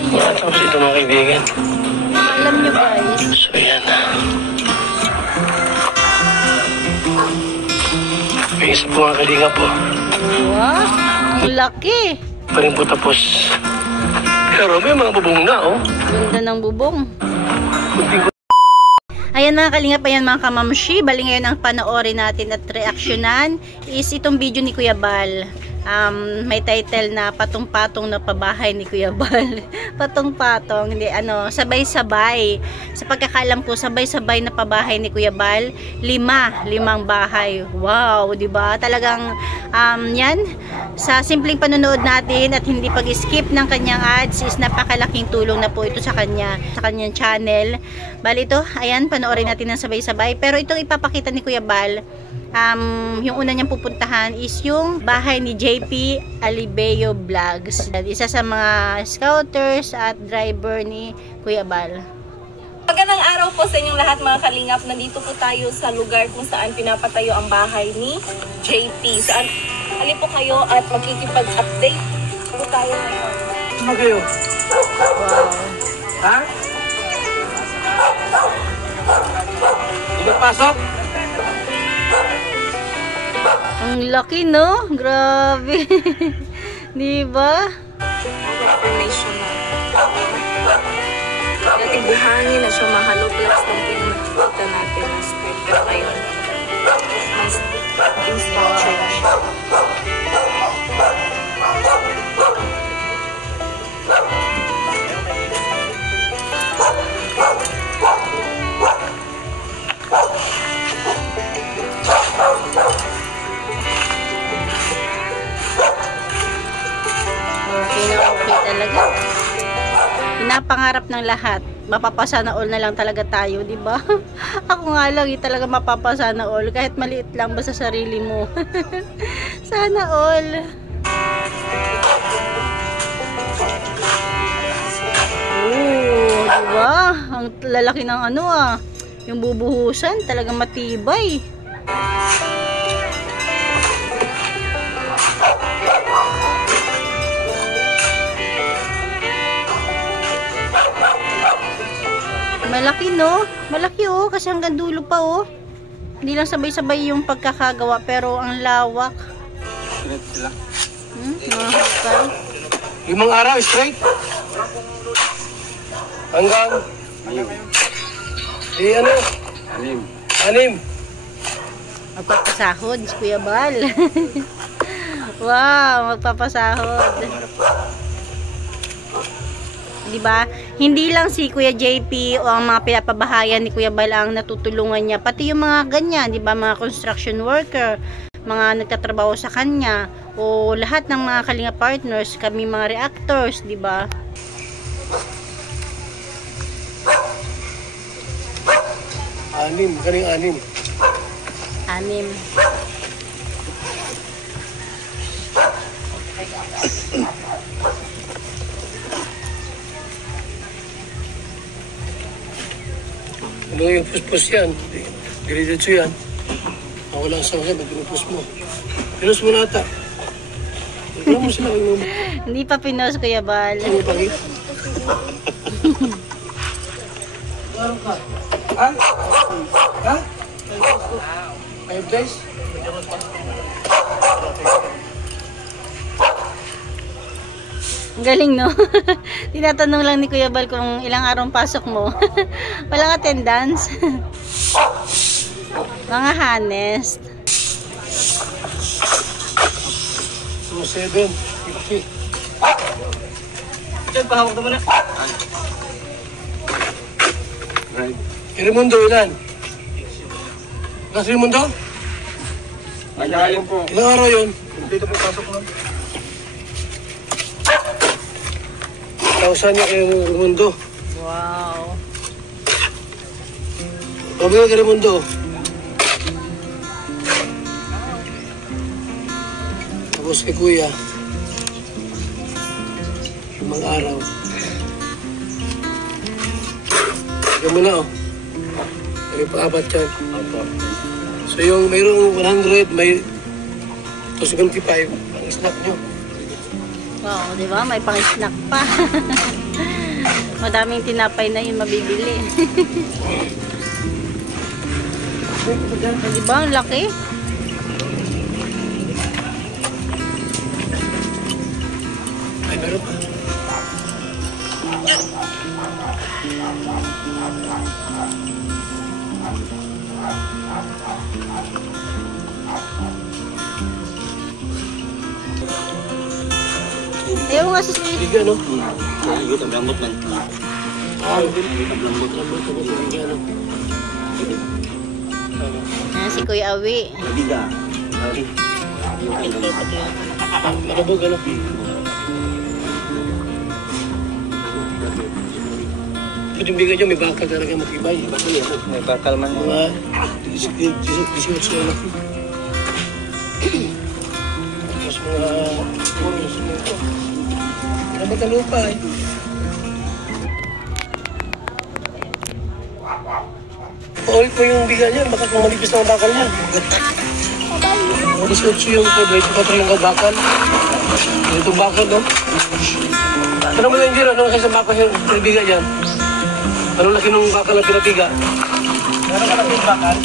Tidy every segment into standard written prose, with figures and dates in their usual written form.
Ayan. Tapos ito mga kaibigan. Alam nyo guys. So yan. Face po mga kalinga po. Wow. Ang laki. Pa rin po tapos. Pero may mga bubong na oh. Ganda ng bubong. Ayan mga kalingap, ayan mga kamamshi, bali ngayon ang panoorin natin at reaksyonan is itong video ni Kuya Bal. May title na Patong-patong na pabahay ni Kuya Bal. Patong-patong, hindi sabay-sabay. Sa pagkakalam ko, sabay-sabay na pabahay ni Kuya Bal. Limang bahay. Wow, 'di ba? Talagang yan sa simpleng panonood natin at hindi pag-skip ng kanyang ads is napakalaking tulong na po ito sa kanyang channel. Bali ito, ayan, panoorin natin ng sabay-sabay. Pero itong ipapakita ni Kuya Bal, yung una niyang pupuntahan is yung bahay ni JP Alibeo Vlogs. Isa sa mga scouters at driver ni Kuya Bal. Magandang araw po sa inyong lahat mga kalingap. Nandito po tayo sa lugar kung saan pinapatayo ang bahay ni JP. Saan ali po kayo at magkikipag-update po tayo ngayon. Ano kayo? Wow. Ha? Hindi pasok? Ang laki, no? Grabe. Di ba? Information na. Dati buhangin na siya mahaloplex ng po yung nakikita natin na spread. Pero ngayon, mas instruction na siya. Okay talaga. Pinapangarap ng lahat. Mapapasana all na lang talaga tayo, di ba? Ako nga lang, talaga mapapasana all. Kahit maliit lang ba sa sarili mo. Sana all. Oh, di ba? Ang lalaki ng yung bubuhusan, talagang matibay. Malaki, no? Malaki, oh. Kasi hanggang dulo pa, oh. Hindi lang sabay-sabay yung pagkakagawa, pero ang lawak. Straight sila. Mahal. 5 araw, straight. Hanggang? 6. Magpapasahod si Kuya Bal. Wow, magpapasahod. Diba? Hindi lang si Kuya JP o ang mga pinapabahayan ni Kuya Bal ang natutulungan niya, pati yung mga ganyan, diba? Mga construction worker, mga nagtatrabaho sa kanya, o lahat ng mga kalinga partners, kami mga reactors, diba? Kaning 6. 6. Ano yung puspos yan? Diretso yan. Ako lang sa mga pinupos mo. Pinos mo nata. Ano mo sila? Hindi pa pinos, Kuya Bal. Ano pa rin? Ha? Ha? 5 days? Ang galing, no? Tinatanong lang ni Kuya Bal kung ilang araw pasok mo. Walang attendance. Mga honest. 750. Diyan, pahawak naman na. Right. Kirimundo, ilan? Kirimundo? Ayun po. Ilang araw yun? Dito po pasok lang. 1,000 niya Kirimundo. Wow. Sabi ka Kirimundo. Tapos kay Kuya. Mga araw. Tignan mo na, oh. May pa-apat yan. So yung mayroong 100, may 275 ang snack nyo. Wow, di ba? May pang-snack pa. Madaming tinapay na yun mabibili. Di ba? Ang laki. Ay, meron pa. Ayaw nga sa sweet. Biga, no? Ayun, ang lambot man. Ah, lambot ako sa biga, no? Si Kuya Awi. Nabiga. Malabog, ano? Ito yung biga dyan, may bakal talaga matibay. Bakal yan. May bakal man. Mga 18 na ako. Tapos mga oras mo ito. Ano ba lupa eh? Paulit mo yung biga niya, baka kung manipis na ang bakal niya. Mga 18 yung ito, 24 yung bakal. Itong bakal, no? Ano mo yung engineer, ano kasi sa bakal yung biga niyan? Anong laki ng bakal na pinapiga? Ano ka laki yung bakal?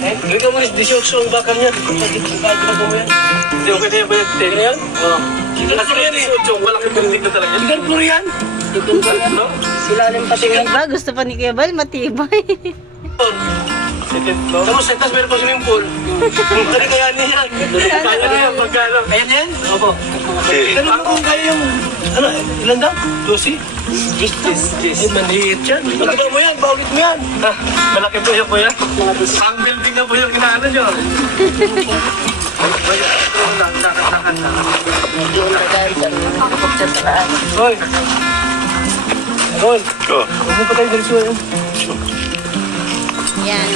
Eh, gawin ka mo rin, 18 ang bakal niya. Bakal mo yan. Hindi, okay na yan ba yan? Ano yan? Oo. Kasi yan eh. Malaki pinitig na talaga. Sigar puro yan. No? Sila rin pati Diba? Gusto pa ni Kuya Bal, matibay. Tapos sa taas meron pa swimming pool. Kaya kayanin yan. Kaya na yan, pagkano. Kaya yan? Opo. Ganun mo kung kaya yung, ano, ilan daw? 12? Ay, maliit yan. Pagkita mo yan, baulit mo yan. Malaki po yan po yan. Pang building na po yung kinaano nyo. Hoy. Ron. Huwag mo pa tayo dali siya. Yan.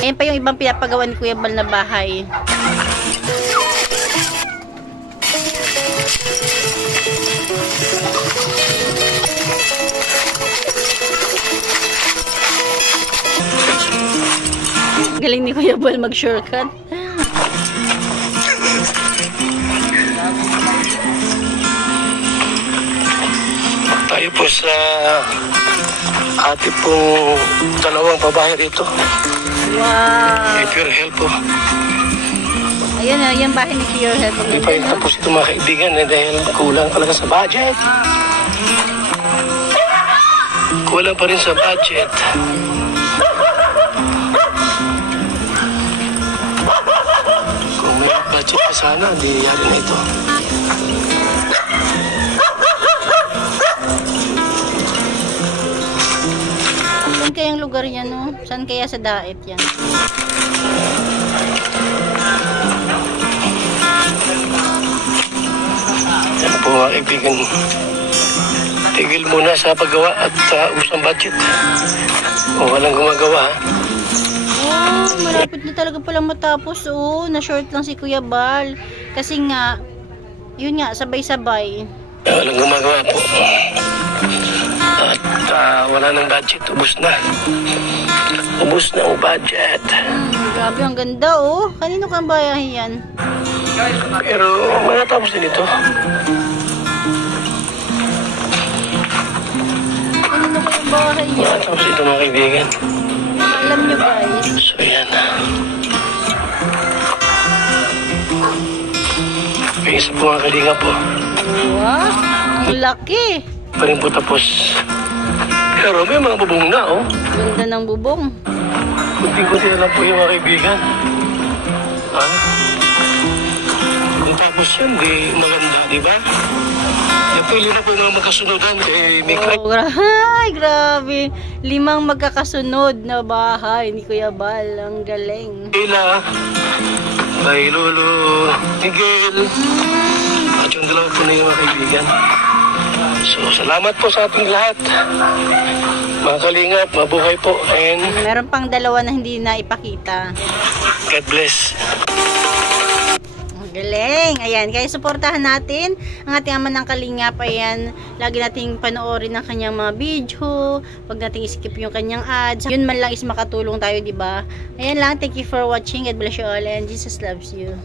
Ayan pa yung ibang pinapagawa ni Kuya Bal na bahay. Galing ni Kuya Bal mag-shortcut. Tayo po sa ate pong dalawang babae rito. Wow! If your help po. Ayun na, yung bahay ni Pure Health. Hindi pa yung tapos ito mga kaibigan eh, dahil kulang talaga sa budget. Kulang pa rin sa budget. Kung may budget pa sana, hindi yari na ito. Saan kayang lugar yan, no? Saan kaya sa Daet yan? Yan po mga kaibigan. Tigil muna sa paggawa at usang budget. O walang gumagawa ha. Oh, malapit na talaga palang matapos. Oh, na-short lang si Kuya Bal. Kasi nga, yun nga, sabay-sabay. Walang gumagawa po. At wala nang budget. Ubus na. Ubus na ang budget. Grabe, ang ganda, oh. Kanino kang bayahin yan? Pero matatapos din ito. Kanino kayang bahay yan? Matatapos ito mga kaibigan. Alam nyo, guys. So yan. May isa po mga kalinga po. Wow, ang laki. Pa rin po tapos. Pero may mga bubong na oh. Ganda ng bubong. Kunti-kunti na lang po yung mga kaibigan. Ha? Kung tapos yan, di maganda, di ba? Yan po yung lima po yung mga magkasunodan. Eh, may Oh, grabe. 5 magkakasunod na bahay ni Kuya Bal. Ang galing. Kayla, kay Lolo, Miguel, at yung dalawa po na yung mga kaibigan. So, salamat po sa ating lahat. Mga kalingap, mabuhay po, and Meron pang dalawa na hindi na ipakita. God bless. Ang galing. Ayan, kaya suportahan natin ang ating ama ng Kalingap. Ayan, lagi nating panoorin ang kanyang mga video. Huwag nating skip yung kanyang ads. Yun man lang is makatulong tayo, di ba? Ayan lang, thank you for watching. God bless you all and Jesus loves you.